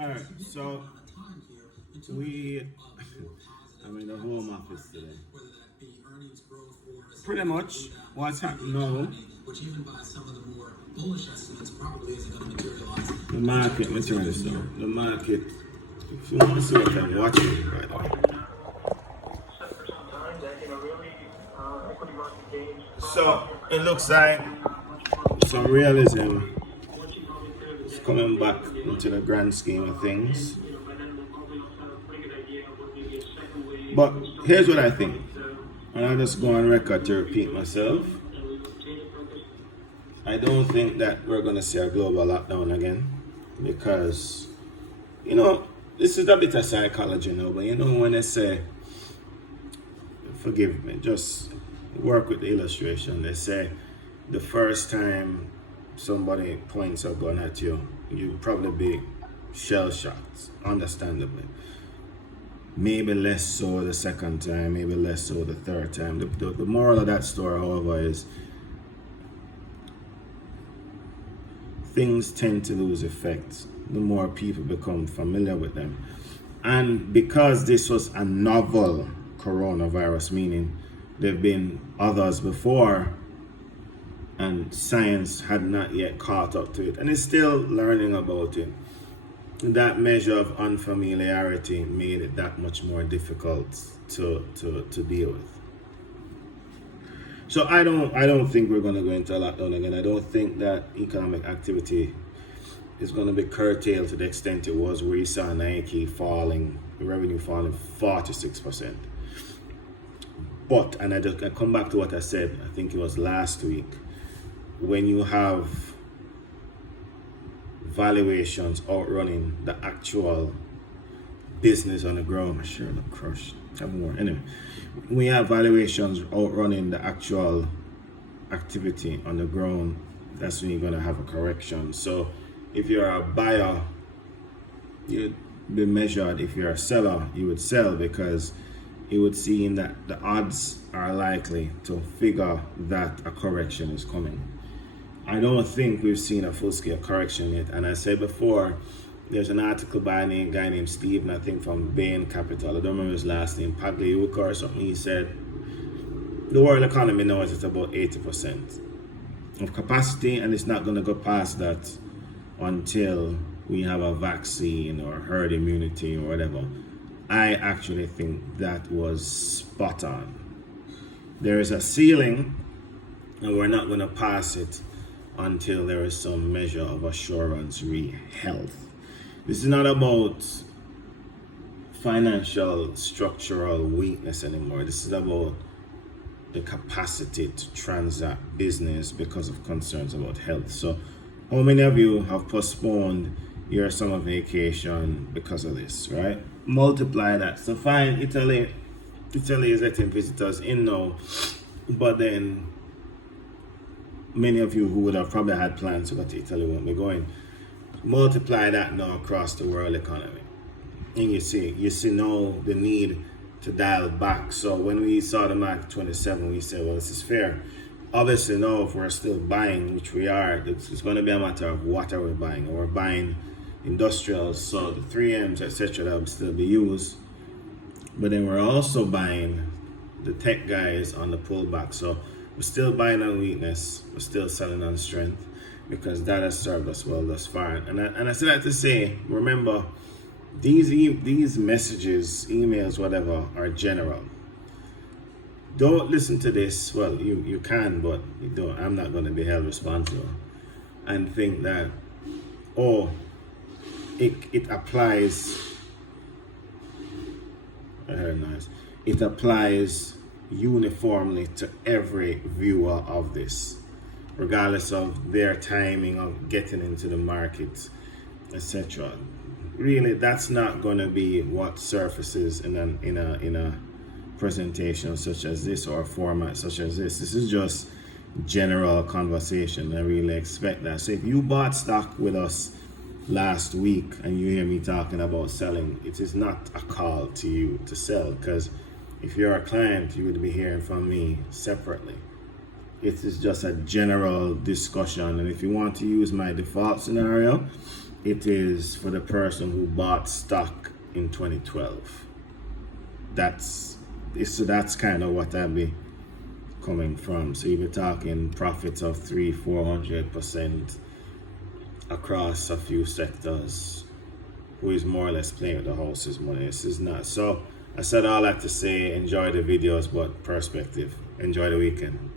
All right, so we, I'm in the home office today. Pretty much what's happening now, the market materials now. The market, if you want to see what I'm watching right now. So it looks like some realism is coming back into the grand scheme of things. But here's what I think, and I'll just go on record to repeat myself. I don't think that we're going to see a global lockdown again because, you know, this is a bit of psychology now, but you know, when they say, forgive me, just work with the illustration, they say the first time somebody points a gun at you, you probably be shell shocked, understandably. Maybe less so the second time, maybe less so the third time. The moral of that story, however, is things tend to lose effect the more people become familiar with them. And because this was a novel coronavirus, meaning there have been others before and science had not yet caught up to it and is still learning about it, that measure of unfamiliarity made it that much more difficult to deal with. So I don't think we're going to go into a lockdown again. I don't think that economic activity is going to be curtailed to the extent it was, where you saw Nike falling, revenue falling 46%. But, and I come back to what I said, I think it was last week, when you have valuations outrunning the actual business on the ground, I sure look crushed. Have more. Anyway, we have valuations outrunning the actual activity on the ground. That's when you're going to have a correction. So if you're a buyer, you'd be measured. If you're a seller, you would sell, because it would seem that the odds are likely to figure that a correction is coming. I don't think we've seen a full-scale correction yet. And I said before, there's an article by a guy named Steven, I think from Bain Capital. I don't remember his last name, Pagliuca or something. He said the world economy now is at about 80% of capacity, and it's not going to go past that until we have a vaccine or herd immunity or whatever. I actually think that was spot on. There is a ceiling, and we're not going to pass it until there is some measure of assurance health. This is not about financial structural weakness anymore. This is about the capacity to transact business because of concerns about health. So how many of you have postponed your summer vacation because of this, right? Multiply that. So fine, Italy is letting visitors in now, but then many of you who would have probably had plans to go to Italy won't be going. Multiply that now across the world economy, and you see now the need to dial back. So when we saw the market 27, we said, well, this is fair. Obviously now, if we're still buying, which we are, it's going to be a matter of what are we buying. And we're buying industrials, so the 3Ms, etc., that will still be used. But then we're also buying the tech guys on the pullback. So we're still buying on weakness, we're still selling on strength, because that has served us well thus far. And I say that to say, remember, these messages, emails, whatever, are general. Don't listen to this. Well, you can, but you don't. I'm not going to be held responsible and think that, oh, it applies. I heard nice. It applies uniformly to every viewer of this, regardless of their timing of getting into the market, etc. Really, that's not going to be what surfaces in a presentation such as this, or a format such as this. This is just general conversation. I really expect that. So if you bought stock with us last week and you hear me talking about selling, it is not a call to you to sell, because if you're a client, you would be hearing from me separately. It is just a general discussion, and if you want to use my default scenario, it is for the person who bought stock in 2012. So that's kind of what I'd be coming from. So you'll be talking profits of 300-400% across a few sectors. Who is more or less playing with the house's money? This is not. So I said all that to say, enjoy the videos, but perspective. Enjoy the weekend.